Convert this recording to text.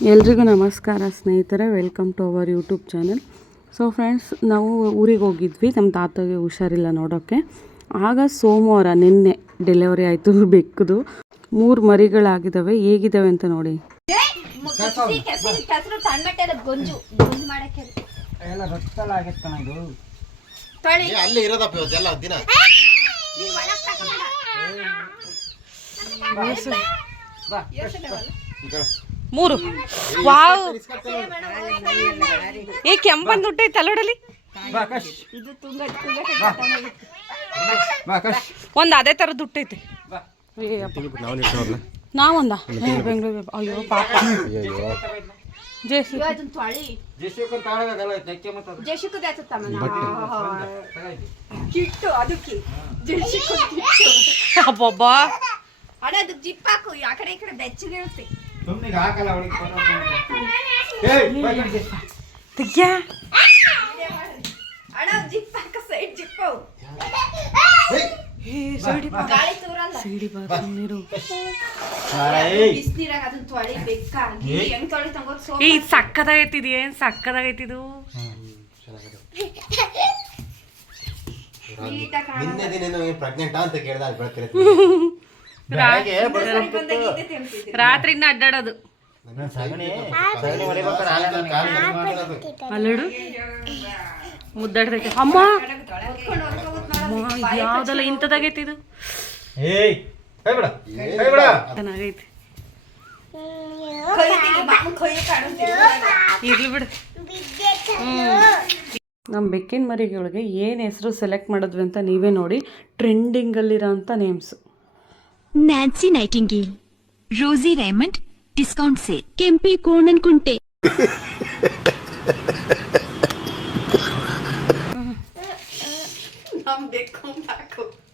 ಎಲ್ರಿಗೂ ನಮಸ್ಕಾರ ಸ್ನೇಹಿತರೆ welcome to our YouTube channel so friends ನಾವು ಊರಿಗೆ ಹೋಗಿದ್ವಿ. ನಮ್ಮ ತಾತಗೆ ಹುಷಾರಿಲ್ಲ ನೋಡೋಕ್ಕೆ ಆಗ ಸೋಮವಾರ ನಿನ್ನೆ ಡೆಲಿವರಿ ಆಯಿತು ಬೆಕ್ಕದು ಮೂರು ಮರಿಗಳಾಗಿದ್ದಾವೆ. ಹೇಗಿದ್ದಾವೆ ಅಂತ ನೋಡಿ. ಕೆಸರು ಮೂರು. ವಾವ್. ಏ, ಕೆಂಪನ್ ದುಡ್ಡು ಐತೆ ಅಲ್ಲೋಡಲಿ? ಒಂದು ಅದೇ ಥರ ದುಡ್ಡು ಐತೆ. ನಾವೊಂದ? ಬೆಂಗಳೂರು ಅಯ್ಯೋ, ಪಾಪ. ಅದು ಅಬ್ಬಬ್ಬಾ. ಅಡ ಅದಕ್ಕೆ ಜಿಪ್ ಹಾಕು. ಆ ಕಡೆ ಈ ಕಡೆ ಬೆಚ್ಚಗಿರುತ್ತೆ ಸುಮ್ಮನಿಗೆ ಹಾಕಲ್ಲ ಅವಳಿಗೆ ಸಕ್ಕದಾಗೈತಿದ್ ಏನ್ ಸಕ್ಕದಾಗೈತಿದು? ನಿನ್ನೆ ದಿನ ಪ್ರೆಗ್ನೆಂಟ್ ಅಂತ ಕೇಳ್ದ ಅಲ್ಲಿ ಬೆಳಕರೆ ರಾತ್ರಿನ ಅಡ್ಡಾಡೋದು. ಅಲ್ಲಡು. ಮುದ್ದಾಡ್ದೈತೆ ಅಮ್ಮ! ಯಾವ್ದಲ್ಲ ಇಂಥದಾಗೈತಿ ಇದು? ಕೈ ಬಿಡ. ಕೈ ಬಿಡ. ಚೆನ್ನಾಗೈತಿ. ಇರ್ಲಿ ಬಿಡು. ನಮ್ಮ ಬೆಕ್ಕಿನ ಮರಿಗಳಿಗೆ ಏನು ಹೆಸರು ಸೆಲೆಕ್ಟ್ ಮಾಡಿದ್ವಿ ಅಂತ ನೀವೇ ನೋಡಿ ಟ್ರೆಂಡಿಂಗಲ್ಲಿರೋ ಅಂಥ Nancy Nightingale. Rosie Raymond discount sale. కెంపీ కోన్ అనుకుంటే Come back, come.